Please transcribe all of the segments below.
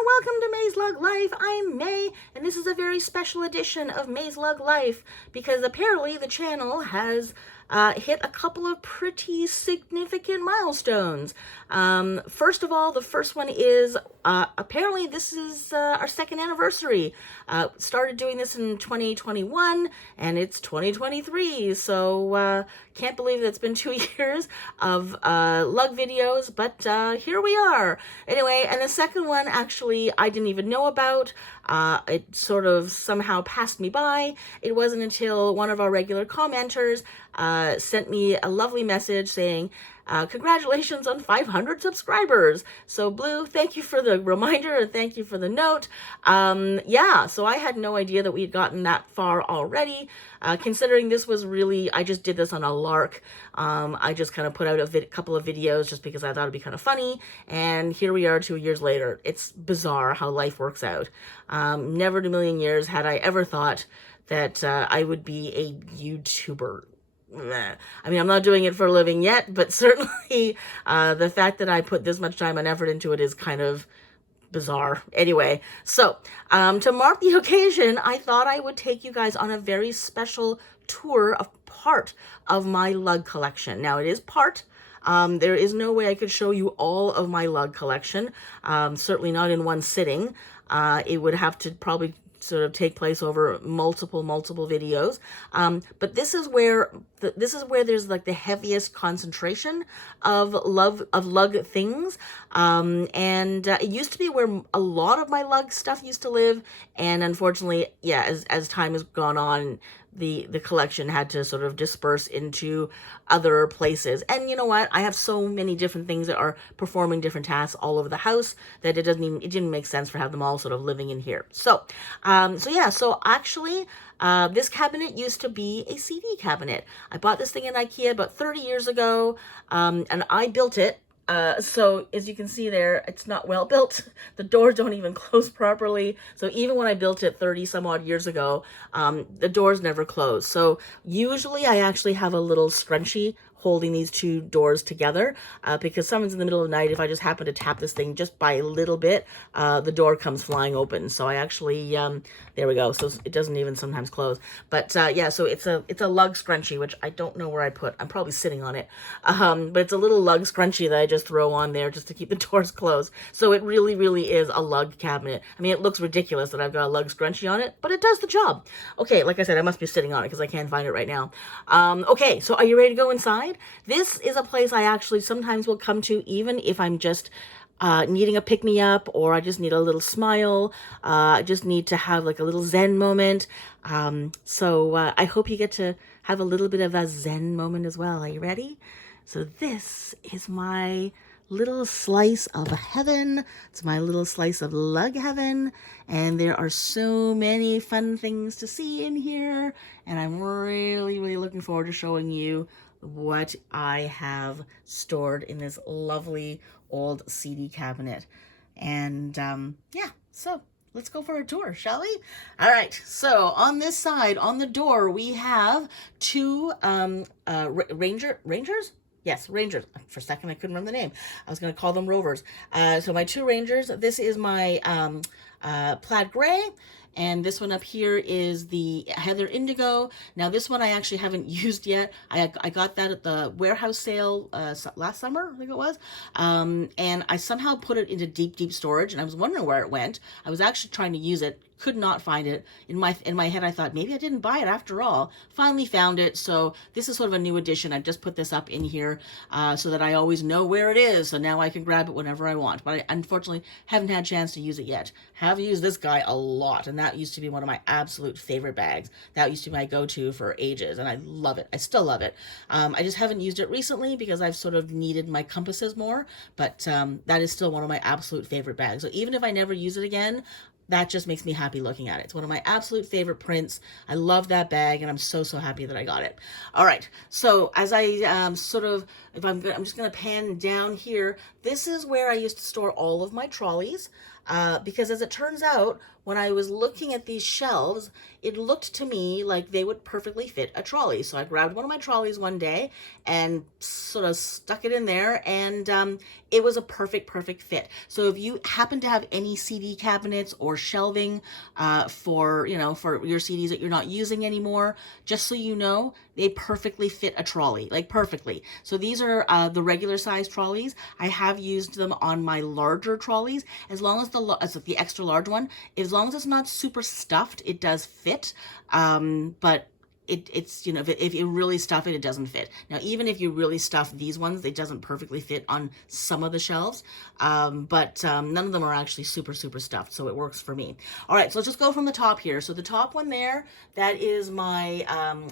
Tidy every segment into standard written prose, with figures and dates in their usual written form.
and welcome to May's Lug Life. I'm May, and this is a very special edition of May's Lug Life because apparently the channel has hit a couple of pretty significant milestones. First of all, the first one is apparently this is our second anniversary. Started doing this in 2021 and it's 2023, so can't believe it's been 2 years of lug videos, but here we are. Anyway, and the second one actually I didn't even know about. It sort of somehow passed me by. It wasn't until one of our regular commenters sent me a lovely message saying, congratulations on 500 subscribers. So Blue, thank you for the reminder and thank you for the note. Yeah, so I had no idea that we had gotten that far already. Considering this was really, I just did this on a lark. I just kind of put out a couple of videos just because I thought it'd be kind of funny. And here we are 2 years later. It's bizarre how life works out. Never in a million years had I ever thought that I would be a YouTuber. I mean, I'm not doing it for a living yet, but certainly the fact that I put this much time and effort into it is kind of bizarre. Anyway, so to mark the occasion, I thought I would take you guys on a very special tour of part of my lug collection. Now, it is part. There is no way I could show you all of my lug collection, certainly not in one sitting. It would have to probably sort of take place over multiple videos. But this is where there's like the heaviest concentration of lug things. And it used to be where a lot of my lug stuff used to live. And unfortunately, yeah, as time has gone on, the collection had to sort of disperse into other places. And you know what? I have so many different things that are performing different tasks all over the house that it didn't make sense for have them all sort of living in here. So, so actually, this cabinet used to be a CD cabinet. I bought this thing in IKEA about 30 years ago, and I built it. So as you can see there, it's not well built. The doors don't even close properly. So even when I built it 30 some odd years ago, the doors never close. So usually I actually have a little scrunchie holding these two doors together because someone's in the middle of the night. If I just happen to tap this thing just by a little bit, the door comes flying open. So I actually, there we go. So it doesn't even sometimes close. But yeah, so it's a lug scrunchie, which I don't know where I put. I'm probably sitting on it. But it's a little lug scrunchie that I just throw on there just to keep the doors closed. So it really, really is a lug cabinet. I mean, it looks ridiculous that I've got a lug scrunchie on it, but it does the job. Okay, like I said, I must be sitting on it because I can't find it right now. Okay, so are you ready to go inside? This is a place I actually sometimes will come to even if I'm just needing a pick-me-up or I just need a little smile. I just need to have like a little Zen moment. So I hope you get to have a little bit of a Zen moment as well. Are you ready? So this is my little slice of heaven. It's my little slice of lug heaven. And there are so many fun things to see in here. And I'm really, really looking forward to showing you what I have stored in this lovely old CD cabinet. And yeah, so let's go for a tour, shall we? All right, so on this side, on the door, we have two Rangers? Yes, Rangers. For a second, I couldn't remember the name. I was going to call them Rovers. So my two Rangers, this is my plaid gray. And this one up here is the Heather Indigo. Now this one I actually haven't used yet. I got that at the warehouse sale last summer, I think it was. And I somehow put it into deep storage and I was wondering where it went. I was actually trying to use it, could not find it. In my head I thought maybe I didn't buy it after all. Finally found it, so this is sort of a new addition. I just put this up in here so that I always know where it is, so now I can grab it whenever I want. But I unfortunately haven't had a chance to use it yet. Have used this guy a lot, and that used to be one of my absolute favorite bags. That used to be my go-to for ages, and I love it. I still love it. I just haven't used it recently because I've sort of needed my compasses more, but that is still one of my absolute favorite bags. So even if I never use it again, that just makes me happy looking at it. It's one of my absolute favorite prints. I love that bag, and I'm so happy that I got it. All right, so as I I'm just gonna pan down here. This is where I used to store all of my trolleys, because as it turns out, when I was looking at these shelves, it looked to me like they would perfectly fit a trolley. So I grabbed one of my trolleys one day and sort of stuck it in there, and it was a perfect fit. So if you happen to have any CD cabinets or shelving for your CDs that you're not using anymore, just so you know, they perfectly fit a trolley, like perfectly. So these are the regular size trolleys. I have used them on my larger trolleys, as long as the extra large one, as long as it's not super stuffed, it does fit. But it's if you really stuff it, it doesn't fit. Now, even if you really stuff these ones, it doesn't perfectly fit on some of the shelves. But none of them are actually super stuffed, so it works for me. All right, so let's just go from the top here. So the top one there, that is my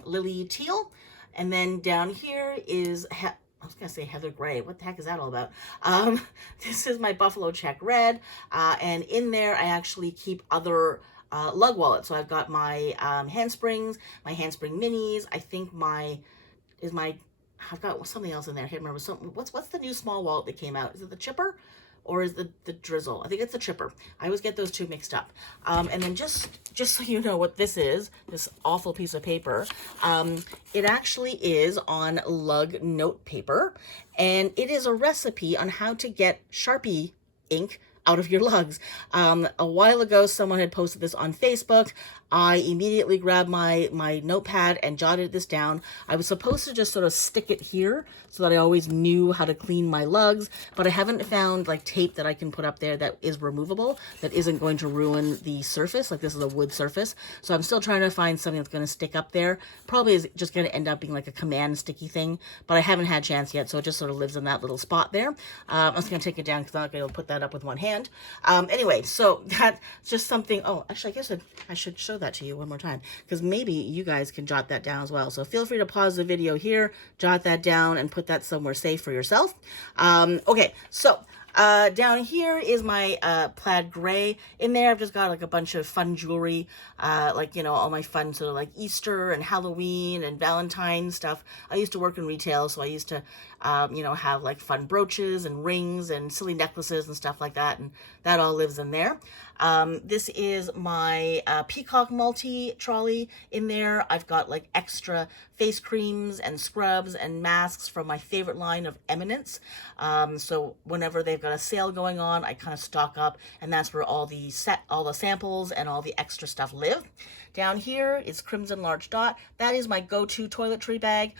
Lily Teal, and then down here is I was going to say Heather Gray. What the heck is that all about? This is my Buffalo Check Red. And in there, I actually keep other lug wallets. So I've got my handsprings, my handspring minis. I think I've got something else in there. I can't remember. What's the new small wallet that came out? Is it the Chipper? Or is the Drizzle? I think it's the Chipper. I always get those two mixed up. And then just so you know what this is, this awful piece of paper, it actually is on lug note paper, and it is a recipe on how to get Sharpie ink out of your lugs. A while ago, someone had posted this on Facebook. I immediately grabbed my notepad and jotted this down. I was supposed to just sort of stick it here so that I always knew how to clean my lugs, but I haven't found like tape that I can put up there that is removable, that isn't going to ruin the surface. Like, this is a wood surface. So I'm still trying to find something that's going to stick up there. Probably is just going to end up being like a command sticky thing, but I haven't had a chance yet. So it just sort of lives in that little spot there. I'm just going to take it down because I'm not going to put that up with one hand. Anyway, so that's just something. Oh, actually, I guess I should show that to you one more time, because maybe you guys can jot that down as well. So feel free to pause the video here, jot that down, and put that somewhere safe for yourself. Okay, so down here is my plaid gray. In there, I've just got like a bunch of fun jewelry, like, all my fun sort of like Easter and Halloween and Valentine stuff. I used to work in retail, so I used to, have like fun brooches and rings and silly necklaces and stuff like that, and that all lives in there. This is my Peacock Multi trolley. In there, I've got like extra face creams and scrubs and masks from my favorite line of Eminence. So whenever they've got a sale going on, I kind of stock up, and that's where all the samples and all the extra stuff live. Down here is Crimson Large Dot. That is my go-to toiletry bag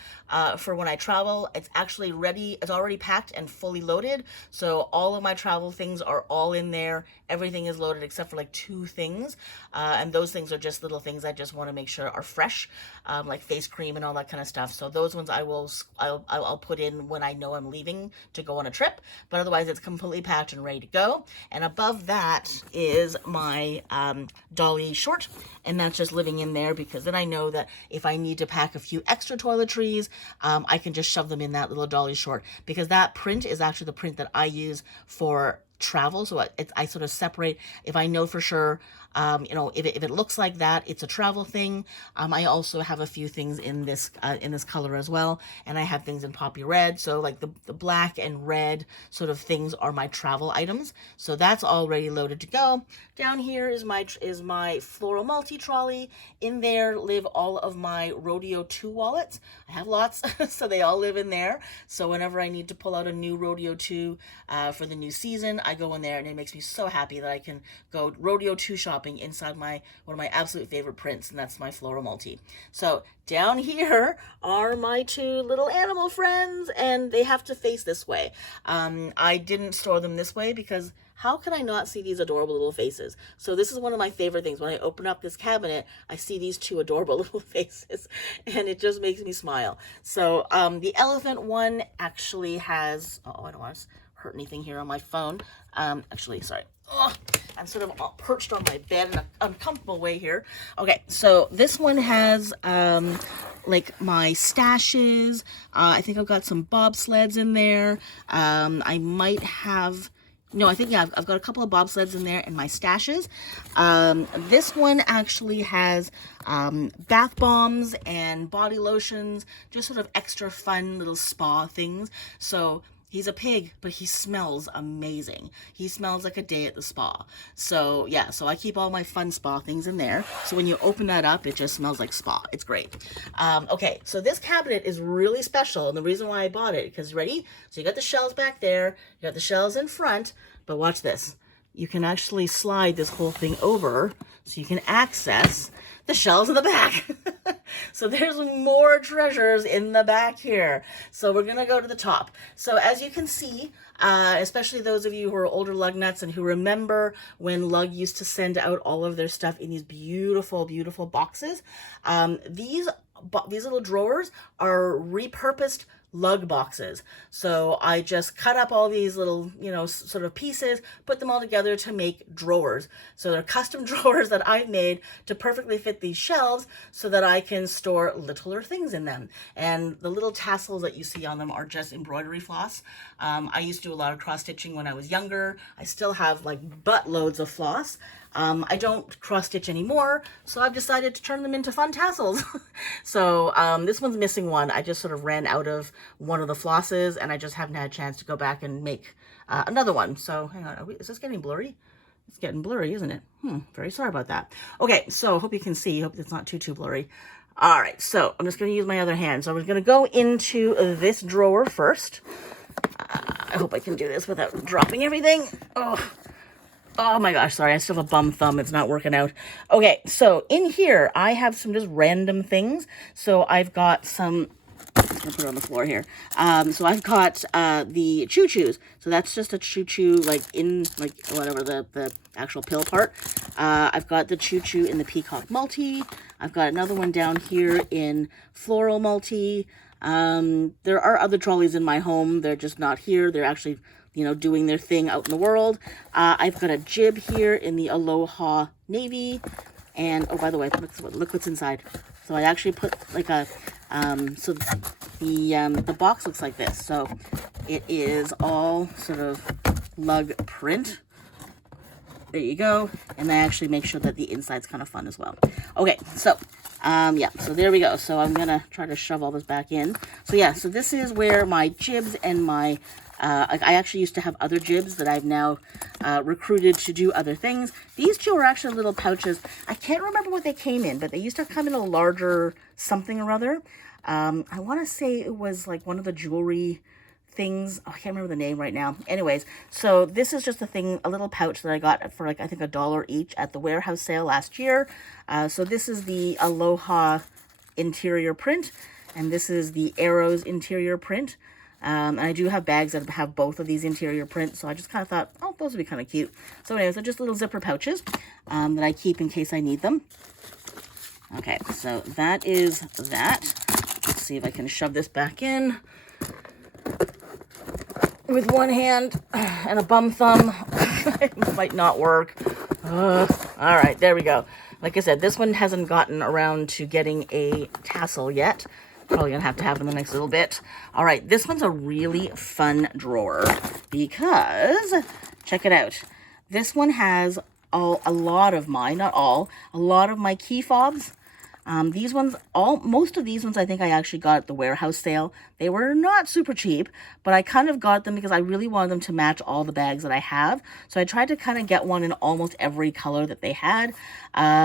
for when I travel. It's actually ready. It's already packed and fully loaded. So all of my travel things are all in there. Everything is loaded except for like 2 things. And those things are just little things I just want to make sure are fresh, like face cream and all that kind of stuff. So those ones I'll put in when I know I'm leaving to go on a trip. But otherwise, it's completely packed and ready to go. And above that is my Dolly Short. And that's just living in there, because then I know that if I need to pack a few extra toiletries, I can just shove them in that little Dolly Short, because that print is actually the print that I use for travel. So I sort of separate. If I know for sure, if it looks like that, it's a travel thing. I also have a few things in this color as well, and I have things in poppy red. So like the black and red sort of things are my travel items. So that's already loaded to go. Down here is my Floral Multi trolley. In there live all of my Rodeo 2 wallets. I have lots, so they all live in there. So whenever I need to pull out a new Rodeo 2 for the new season, I go in there, and it makes me so happy that I can go Rodeo 2 shopping inside one of my absolute favorite prints, and that's my Floral Multi. So down here are my 2 little animal friends, and they have to face this way. I didn't store them this way because how can I not see these adorable little faces? So this is one of my favorite things. When I open up this cabinet, I see these 2 adorable little faces, and it just makes me smile. So the elephant one actually has, I don't want to hurt anything here on my phone. Actually, sorry. Ugh, I'm sort of all perched on my bed in an uncomfortable way here. Okay, so this one has like my stashes. I think I've got some bobsleds in there. I might have... No, I think, yeah, I've got a couple of bobsleds in there and my stashes. This one actually has bath bombs and body lotions, just sort of extra fun little spa things. So He's a pig, but he smells amazing. He smells like a day at the spa. So yeah, so I keep all my fun spa things in there. So when you open that up, it just smells like spa. It's great. Okay, so this cabinet is really special. And the reason why I bought it, because ready? So you got the shelves back there. You got the shelves in front. But watch this. You can actually slide this whole thing over so you can access the shelves in the back. So there's more treasures in the back here. So we're gonna go to the top. So as you can see, especially those of you who are older lug nuts and who remember when Lug used to send out all of their stuff in these beautiful, beautiful boxes, these little drawers are repurposed lug boxes. So I just cut up all these little, you know, sort of pieces, put them all together to make drawers. So they're custom drawers that I've made to perfectly fit these shelves so that I can store littler things in them. And the little tassels that you see on them are just embroidery floss. I used to do a lot of cross stitching when I was younger. I still have like buttloads of floss. I don't cross stitch anymore, so I've decided to turn them into fun tassels. So this one's missing one. I just sort of ran out of one of the flosses and I just haven't had a chance to go back and make another one. So hang on, is this getting blurry? It's getting blurry, isn't it? Very sorry about that. Okay, so hope you can see. Hope it's not too blurry. All right, so I'm just going to use my other hand. So we're going to go into this drawer first. I hope I can do this without dropping everything. Oh my gosh, sorry, I still have a bum thumb. It's not working out. Okay, so in here, I have some just random things. So I've got some, I'm gonna put it on the floor here. So I've got the choo-choos. So that's just a choo-choo, like in, like whatever the actual pill part. I've got the choo-choo in the peacock multi. I've got another one down here in floral multi. There are other trolleys in my home. They're just not here. They're actually, you know, doing their thing out in the world. I've got a jib here in the Aloha Navy. And, oh, by the way, look what's inside. So I actually put like a, so the box looks like this. So it is all sort of lug print. There you go. And I actually make sure that the inside's kind of fun as well. Okay, so yeah, so there we go. So I'm gonna try to shove all this back in. So yeah, so this is where my jibs and my I actually used to have other jibs that I've now recruited to do other things. These two are actually little pouches. I can't remember what they came in, but they used to come in a larger something or other. I want to say it was like one of the jewelry things. Oh, I can't remember the name right now. Anyways, so this is just a thing, a little pouch that I got for like, I think $1 each at the warehouse sale last year. So this is the Aloha interior print, and this is the Arrows interior print. And I do have bags that have both of these interior prints, so I just kind of thought, oh, those would be kind of cute. So anyways, they're just little zipper pouches that I keep in case I need them. Okay, so that is that. Let's see if I can shove this back in with one hand and a bum thumb. It might not work. All right, there we go. Like I said, this one hasn't gotten around to getting a tassel yet. Probably gonna have to happen the next little bit. All right, this one's a really fun drawer because, check it out. This one has a lot of my, not all, a lot of my key fobs. These ones, most of these ones I think I actually got at the warehouse sale. They were not super cheap, but I kind of got them because I really wanted them to match all the bags that I have. So I tried to kind of get one in almost every color that they had,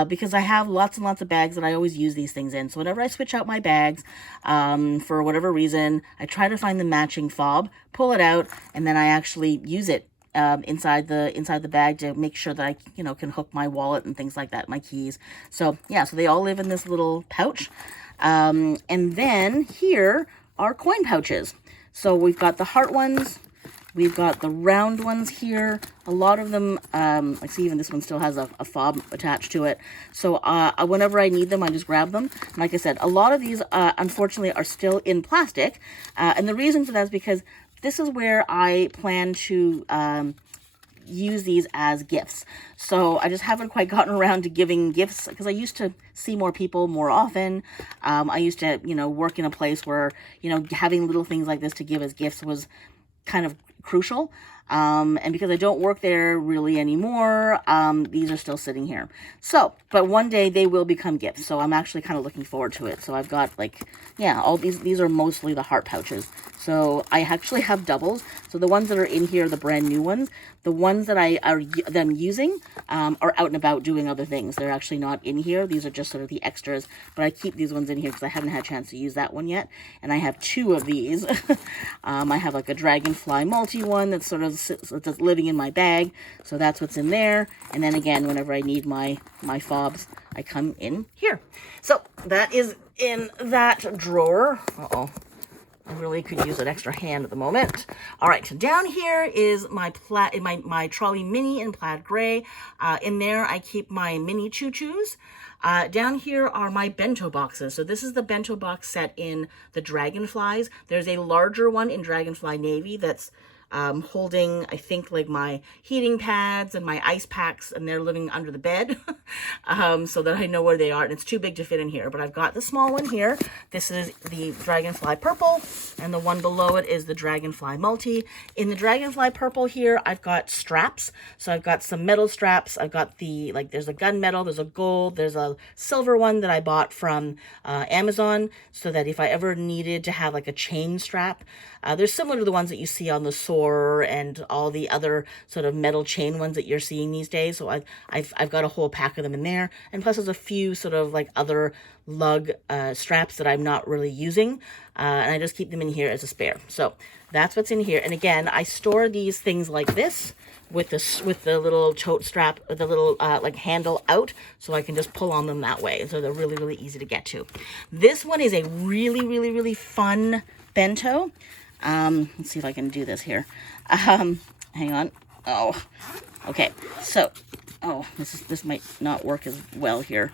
because I have lots and lots of bags that I always use these things in. So whenever I switch out my bags, for whatever reason, I try to find the matching fob, pull it out, and then I actually use it inside the bag to make sure that I, you know, can hook my wallet and things like that, my keys. So yeah, so they all live in this little pouch. And then here are coin pouches. So we've got the heart ones, we've got the round ones here. A lot of them, like see, even this one still has a fob attached to it. So whenever I need them, I just grab them. And like I said, a lot of these, unfortunately, are still in plastic. And the reason for that is because this is where I plan to use these as gifts. So I just haven't quite gotten around to giving gifts because I used to see more people more often. I used to, you know, work in a place where, you know, having little things like this to give as gifts was kind of crucial. And because I don't work there really anymore, these are still sitting here. So, but one day they will become gifts. So I'm actually kind of looking forward to it. So I've got like, yeah, all these are mostly the heart pouches. So I actually have doubles. So the ones that are in here are the brand new ones. The ones that I'm using are out and about doing other things. They're actually not in here. These are just sort of the extras. But I keep these ones in here because I haven't had a chance to use that one yet. And I have two of these. I have like a dragonfly multi one that's sort of just living in my bag. So that's what's in there. And then again, whenever I need my fobs, I come in here. So that is in that drawer. Uh-oh. I really could use an extra hand at the moment. All right, so down here is my trolley mini in plaid gray. In there, I keep my mini choo-choos. Down here are my bento boxes. So this is the bento box set in the Dragonflies. There's a larger one in Dragonfly Navy that's holding, I think, like my heating pads and my ice packs, and they're living under the bed so that I know where they are, and it's too big to fit in here. But I've got the small one here. This is the Dragonfly Purple, and the one below it is the Dragonfly Multi. In the Dragonfly Purple here, I've got straps. So I've got some metal straps. I've got there's a gunmetal, there's a gold, there's a silver one that I bought from Amazon, so that if I ever needed to have like a chain strap, they're similar to the ones that you see on the Soar and all the other sort of metal chain ones that you're seeing these days. So I've got a whole pack of them in there. And plus there's a few sort of like other lug straps that I'm not really using. And I just keep them in here as a spare. So that's what's in here. And again, I store these things like this with the little tote strap, the little like handle out, so I can just pull on them that way. So they're really, really easy to get to. This one is a really, really, really fun bento. Let's see if I can do this here. Hang on. Oh, okay. So, this might not work as well here.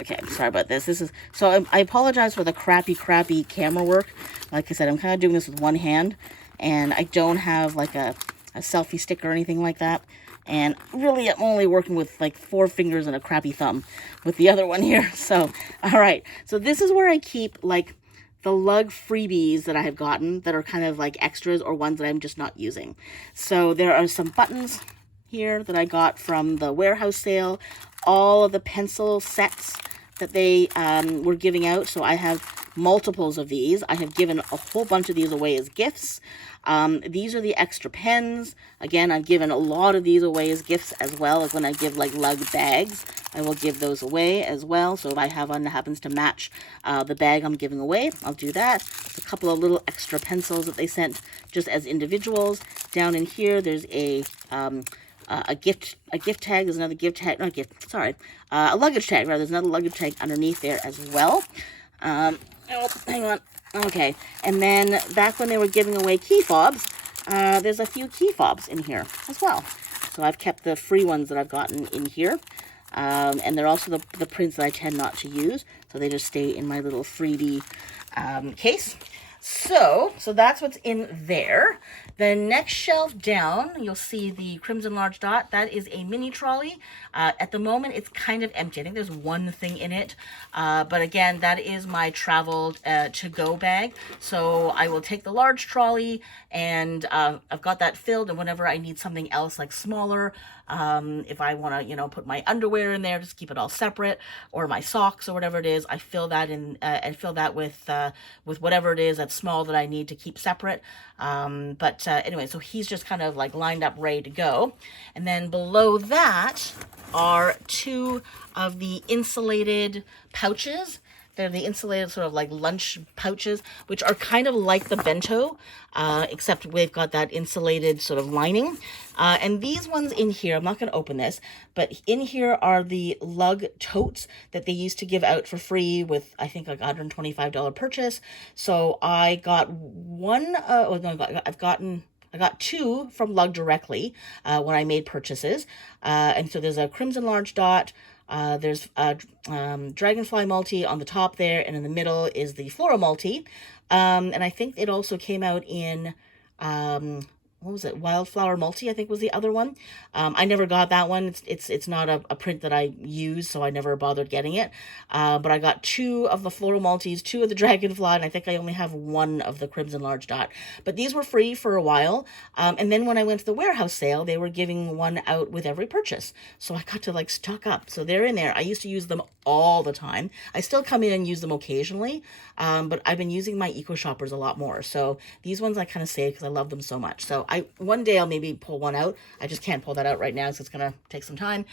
Okay, sorry about this. I apologize for the crappy camera work. Like I said, I'm kind of doing this with one hand, and I don't have like a selfie stick or anything like that. And really, I'm only working with like 4 fingers and a crappy thumb with the other one here. So, all right. So this is where I keep like the lug freebies that I have gotten that are kind of like extras or ones that I'm just not using. So there are some buttons here that I got from the warehouse sale. All of the pencil sets that they were giving out. So I have multiples of these. I have given a whole bunch of these away as gifts. These are the extra pens. Again, I've given a lot of these away as gifts as well. Like when I give like lug bags, I will give those away as well. So if I have one that happens to match the bag I'm giving away, I'll do that. A couple of little extra pencils that they sent just as individuals. Down in here, there's a gift tag. There's another gift tag. Not gift. Sorry, a luggage tag. Rather, there's another luggage tag underneath there as well. Oh, hang on. Okay, and then back when they were giving away key fobs, there's a few key fobs in here as well. So I've kept the free ones that I've gotten in here. And they're also the prints that I tend not to use. So they just stay in my little freebie case. So that's what's in there. The next shelf down, you'll see the Crimson Large Dot. That is a mini trolley. At the moment, it's kind of empty. I think there's one thing in it. But again, that is my travel to-go bag. So I will take the large trolley, and I've got that filled. And whenever I need something else, like smaller, if I want to, put my underwear in there, just keep it all separate, or my socks or whatever it is, I fill that in and fill that with whatever it is that's small that I need to keep separate. Anyway, so he's just kind of like lined up, ready to go. And then below that are 2 of the insulated pouches. They're the insulated sort of like lunch pouches, which are kind of like the bento, except we've got that insulated sort of lining. And these ones in here, I'm not going to open this, but in here are the lug totes that they used to give out for free with, I think, like $125 purchase. So I got one, I got 2 from Lug directly when I made purchases. And so there's a Crimson Large Dot. There's a Dragonfly Multi on the top there, and in the middle is the Floral Multi. And I think it also came out in what was it? Wildflower Multi, I think was the other one. I never got that one. It's not a print that I use, so I never bothered getting it. But I got 2 of the Floral Multis, 2 of the Dragonfly, and I think I only have 1 of the Crimson Large Dot. But these were free for a while. And then when I went to the warehouse sale, they were giving 1 out with every purchase. So I got to like stock up. So they're in there. I used to use them all the time. I still come in and use them occasionally, but I've been using my Eco Shoppers a lot more. So these ones I kind of save because I love them so much. So one day I'll maybe pull one out. I just can't pull that out right now, so it's gonna take some time.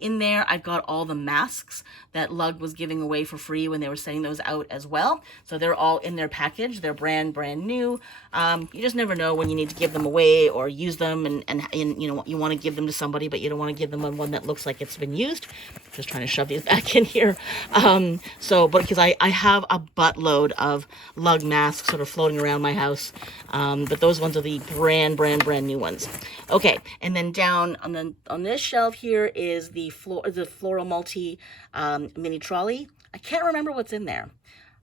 In there I've got all the masks that Lug was giving away for free when they were sending those out as well. So they're all in their package. They're brand new. You just never know when you need to give them away or use them, and you know, you want to give them to somebody, but you don't want to give them one that looks like it's been used. Just trying to shove these back in here. But because I have a buttload of Lug masks sort of floating around my house, but those ones are the brand new ones. Okay, and then down on this shelf here is the Floral Multi mini trolley. I can't remember what's in there.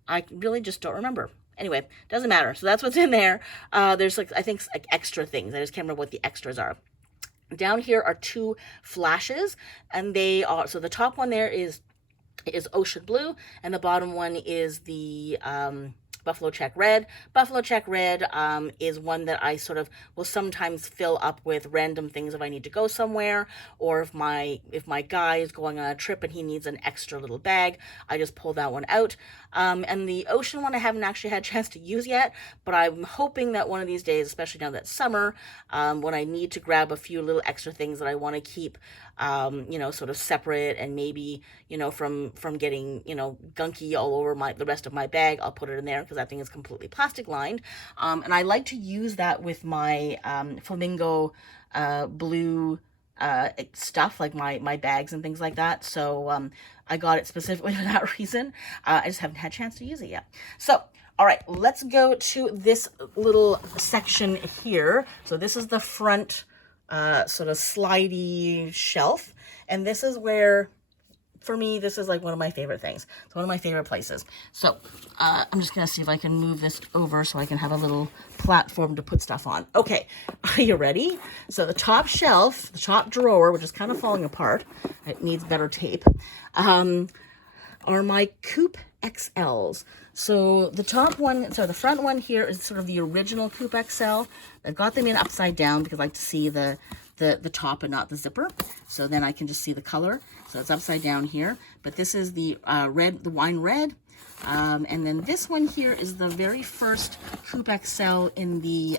I really just don't remember. Anyway, doesn't matter. So that's what's in there. There's I think extra things. I just can't remember what the extras are. Down here are 2 flashes, and they are, so the top one there is Ocean Blue, and the bottom one is the Buffalo Check Red. Buffalo Check Red is one that I sort of will sometimes fill up with random things if I need to go somewhere, or if my guy is going on a trip and he needs an extra little bag, I just pull that one out. And the Ocean one I haven't actually had a chance to use yet, but I'm hoping that one of these days, especially now that it's summer, when I need to grab a few little extra things that I want to keep, you know, sort of separate, and maybe, you know, from getting, you know, gunky all over the rest of my bag, I'll put it in there because that thing is completely plastic lined. And I like to use that with my flamingo blue stuff, like my bags and things like that. So I got it specifically for that reason. I just haven't had a chance to use it yet. So all right, let's go to this little section here. So this is the front sort of slidey shelf, and this is where, for me, this is like one of my favorite things. It's one of my favorite places. So I'm just gonna see if I can move this over so I can have a little platform to put stuff on. Okay, are you ready? So the top shelf, the top drawer, which is kind of falling apart, it needs better tape, are my Coop XLs. So the top one, so the front one here is sort of the original Coop XL. I got them in upside down because I like to see the top and not the zipper. So then I can just see the color. So it's upside down here. But this is the red, the wine red. And then this one here is the very first Coop XL in the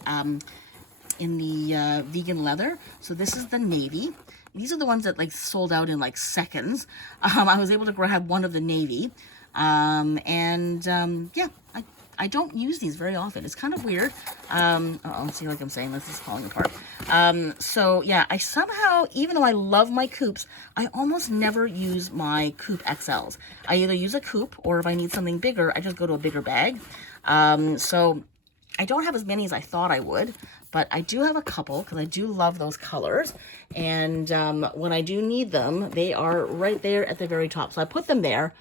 vegan leather. So this is the navy. These are the ones that like sold out in like seconds. I was able to grab one of the navy. Yeah, I don't use these very often. It's kind of weird. Let's see, like I'm saying, this is falling apart. So yeah, I somehow, even though I love my Coops, I almost never use my Coop XLs. I either use a Coop, or if I need something bigger, I just go to a bigger bag. So I don't have as many as I thought I would, but I do have a couple because I do love those colors. And when I do need them, they are right there at the very top. So I put them there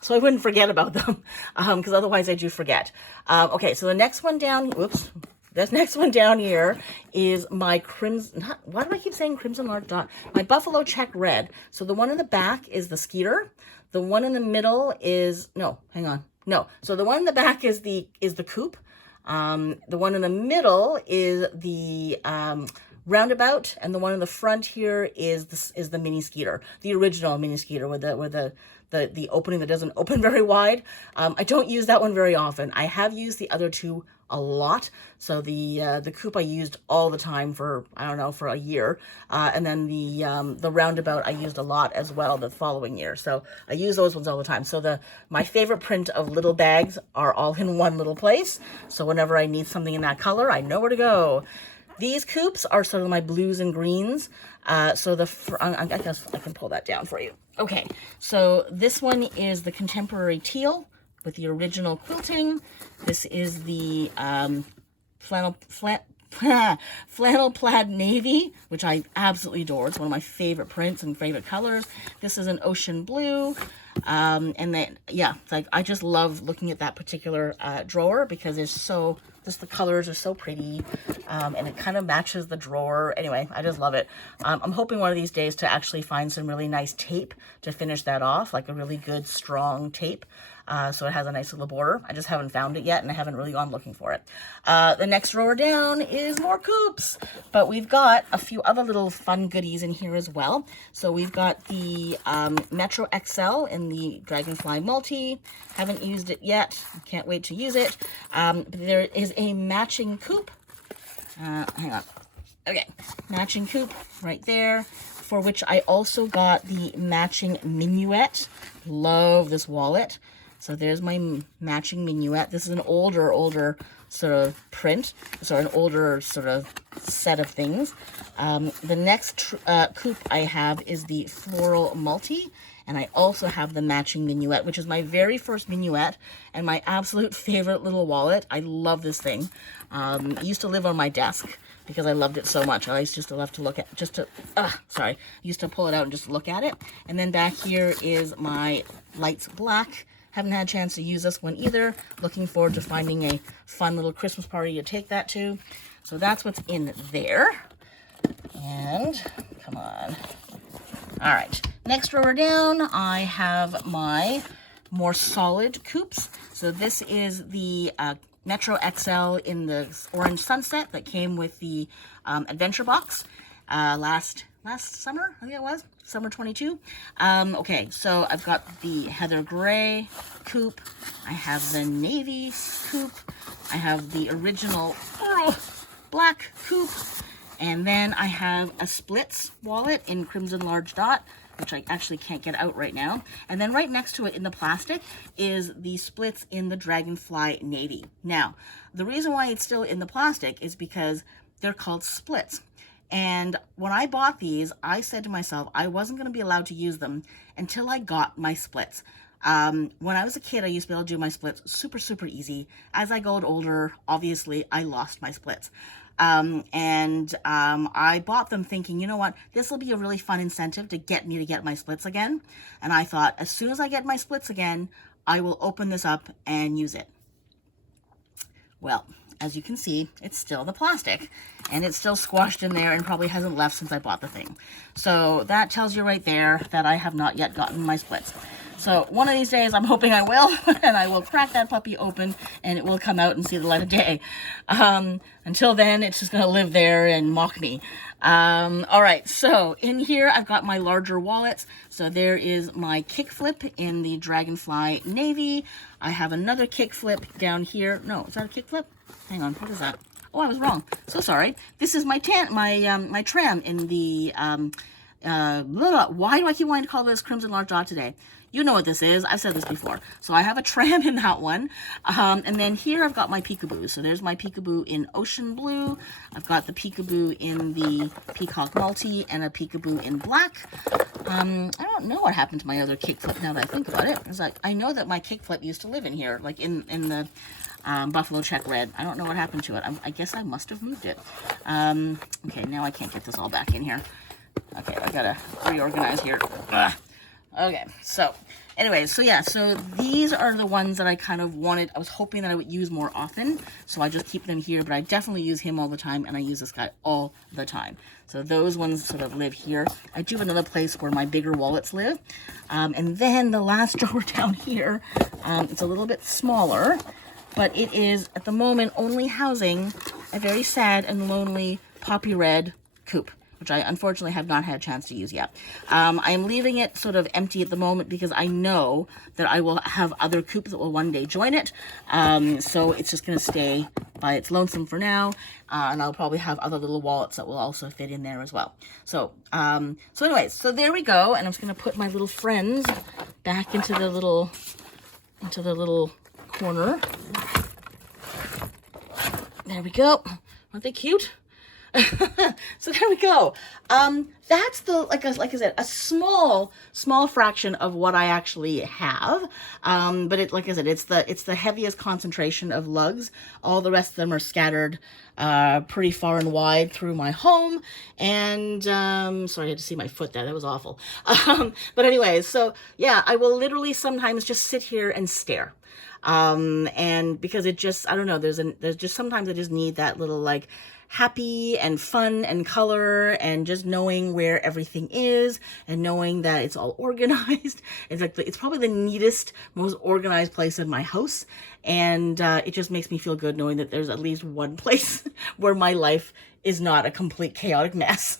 so I wouldn't forget about them, because otherwise I do forget. Okay, so the next one down, whoops, this next one down here is my crimson, why do I keep saying Crimson Large Dot? My Buffalo Check Red. So the one in the back is the Skeeter. The one in the middle is, no, hang on. No, so the one in the back is the Coop. The one in the middle is the Roundabout, and the one in the front here is the Mini Skeeter, the original Mini Skeeter with the opening that doesn't open very wide. I don't use that one very often. I have used the other two a lot. So the Coop I used all the time for, I don't know, for a year. And then the Roundabout I used a lot as well the following year. So I use those ones all the time. So my favorite print of little bags are all in one little place. So whenever I need something in that color, I know where to go. These Coops are sort of my blues and greens. So I guess I can pull that down for you. Okay, so this one is the Contemporary Teal with the original quilting. This is the flannel plaid navy, which I absolutely adore. It's one of my favorite prints and favorite colors. This is an ocean blue. And then, yeah, it's like, I just love looking at that particular drawer because it's so, just the colors are so pretty, and it kind of matches the drawer. Anyway, I just love it. I'm hoping one of these days to actually find some really nice tape to finish that off, like a really good, strong tape. So it has a nice little border. I just haven't found it yet, and I haven't really gone looking for it. The next drawer down is more Coops, but we've got a few other little fun goodies in here as well. So we've got the Metro XL in the Dragonfly Multi. Haven't used it yet. Can't wait to use it. But there is a matching Coop. Hang on. Okay, matching Coop right there, for which I also got the matching minuet. Love this wallet. So there's my matching minuet. This is an older sort of print, so an older sort of set of things. The next Coop I have is the Floral Multi, and I also have the matching minuet, which is my very first minuet and my absolute favorite little wallet. I love this thing. It used to live on my desk because I loved it so much. I used to love to look at, I used to pull it out and just look at it. And then back here is my Lights Black. Haven't had a chance to use this one either. Looking forward to finding a fun little Christmas party to take that to. So that's what's in there. And come on. All right, next drawer down, I have my more solid Coops. So this is the Metro XL in the Orange Sunset that came with the Adventure Box last summer, I think it was, summer 22. Okay, so I've got the Heather Gray Coop. I have the Navy Coop. I have the original black Coop. And then I have a Splits wallet in Crimson Large Dot, which I actually can't get out right now. And then right next to it in the plastic is the Splits in the Dragonfly Navy. Now, the reason why it's still in the plastic is because they're called Splits. And when I bought these, I said to myself, I wasn't going to be allowed to use them until I got my Splits. When I was a kid, I used to be able to do my Splits super easy. As I got older, obviously, I lost my Splits. I bought them thinking, you know what, this will be a really fun incentive to get me to get my Splits again. And I thought, as soon as I get my Splits again, I will open this up and use it. Well, as you can see, it's still the plastic, and it's still squashed in there and probably hasn't left since I bought the thing. So that tells you right there that I have not yet gotten my Splits. So one of these days, I'm hoping I will, and I will crack that puppy open, and it will come out and see the light of day. Until then, it's just going to live there and mock me. All right, so in here, I've got my larger wallets. So there is my kickflip in the Dragonfly Navy. I have another kickflip down here. No, is that a kickflip? Hang on, what is that? Oh, I was wrong. So sorry. This is my my tram in the, why do I keep wanting to call this Crimson Large Dot today? You know what this is. I've said this before. So I have a tram in that one. And then here I've got my peekaboo. So there's my peekaboo in Ocean Blue. I've got the peekaboo in the Peacock Multi and a peekaboo in black. I don't know what happened to my other kickflip now that I think about it. It's like, I know that my kickflip used to live in here, like in the Buffalo Check Red. I don't know what happened to it. I guess I must have moved it. Okay, now I can't get this all back in here. Okay, I gotta reorganize here. Ugh. Okay, so anyways, so yeah, so these are the ones that I kind of wanted. I was hoping that I would use more often, so I just keep them here, but I definitely use him all the time, and I use this guy all the time. So those ones sort of live here. I do have another place where my bigger wallets live. And then the last drawer down here, it's a little bit smaller, but it is, at the moment, only housing a very sad and lonely poppy red Coop, which I unfortunately have not had a chance to use yet. I am leaving it sort of empty at the moment because I know that I will have other Coops that will one day join it. So it's just going to stay by its lonesome for now. And I'll probably have other little wallets that will also fit in there as well. So, anyways, so there we go. And I'm just going to put my little friends back into the little corner. There we go. Aren't they cute? So there we go. That's the, like I said, a small fraction of what I actually have. But it, like I said, it's the heaviest concentration of lugs. All the rest of them are scattered pretty far and wide through my home. And sorry, I had to see my foot there. That was awful. But anyways, so yeah, I will literally sometimes just sit here and stare. And because it just, I don't know, there's just sometimes I just need that little like happy and fun and color and just knowing where everything is and knowing that it's all organized. It's like it's probably the neatest, most organized place in my house. And it just makes me feel good knowing that there's at least one place where my life is not a complete chaotic mess.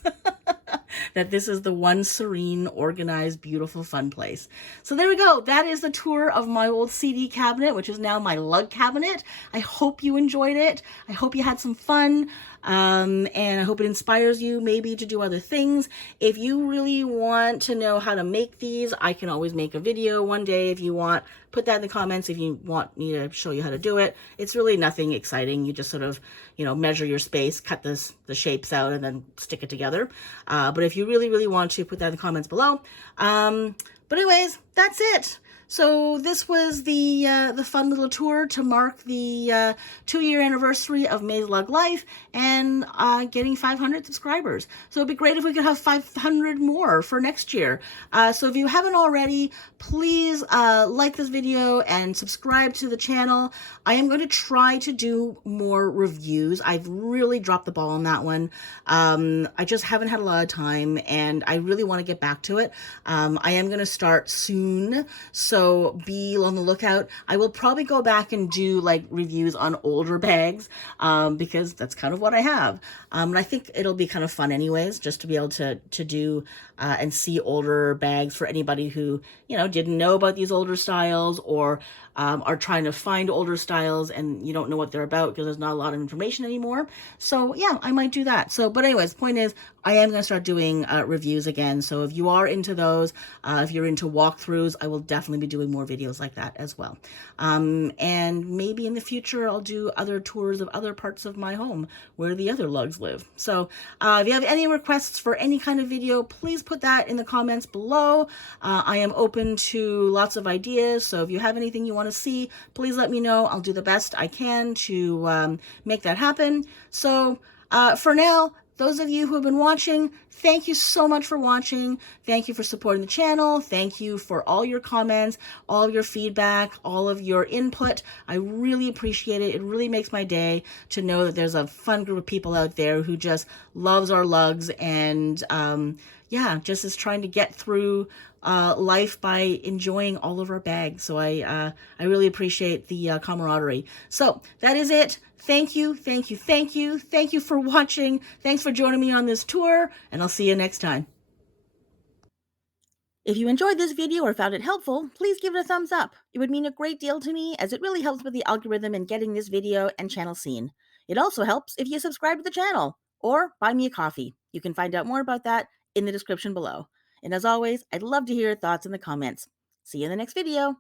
That this is the one serene, organized, beautiful, fun place. So there we go. That is the tour of my old CD cabinet, which is now my lug cabinet. I hope you enjoyed it. I hope you had some fun. And I hope it inspires you maybe to do other things. If you really want to know how to make these, I can always make a video one day if you want. Put that in the comments if you want me to show you how to do it. It's really nothing exciting. You just sort of, measure your space, cut the shapes out, and then stick it together. But if you really, really want to, put that in the comments below. But anyways, that's it. So this was the fun little tour to mark the 2-year anniversary of MaysLugLife and getting 500 subscribers. So it'd be great if we could have 500 more for next year. So if you haven't already, please like this video and subscribe to the channel. I am going to try to do more reviews. I've really dropped the ball on that one. I just haven't had a lot of time, and I really want to get back to it. I am going to start soon, so be on the lookout. I will probably go back and do like reviews on older bags, because that's kind of what I have. And I think it'll be kind of fun anyways, just to be able to do and see older bags for anybody who, didn't know about these older styles, or are trying to find older styles and you don't know what they're about because there's not a lot of information anymore. So yeah, I might do that. So, but anyways, point is, I am going to start doing reviews again. So if you are into those, if you're into walkthroughs, I will definitely be doing more videos like that as well. And maybe in the future, I'll do other tours of other parts of my home where the other lugs live. So if you have any requests for any kind of video, please put that in the comments below. I am open to lots of ideas. So if you have anything you want to see, please let me know. I'll do the best I can to make that happen. So for now, those of you who have been watching, thank you so much for watching. Thank you for supporting the channel. Thank you for all your comments, all your feedback, all of your input. I really appreciate it. It really makes my day to know that there's a fun group of people out there who just loves our lugs and yeah, just is trying to get through life by enjoying all of our bags. So I really appreciate the camaraderie. So that is it. Thank you, thank you, thank you. Thank you for watching. Thanks for joining me on this tour, and I'll see you next time. If you enjoyed this video or found it helpful, please give it a thumbs up. It would mean a great deal to me, as it really helps with the algorithm in getting this video and channel seen. It also helps if you subscribe to the channel or buy me a coffee. You can find out more about that in the description below. And as always, I'd love to hear your thoughts in the comments. See you in the next video.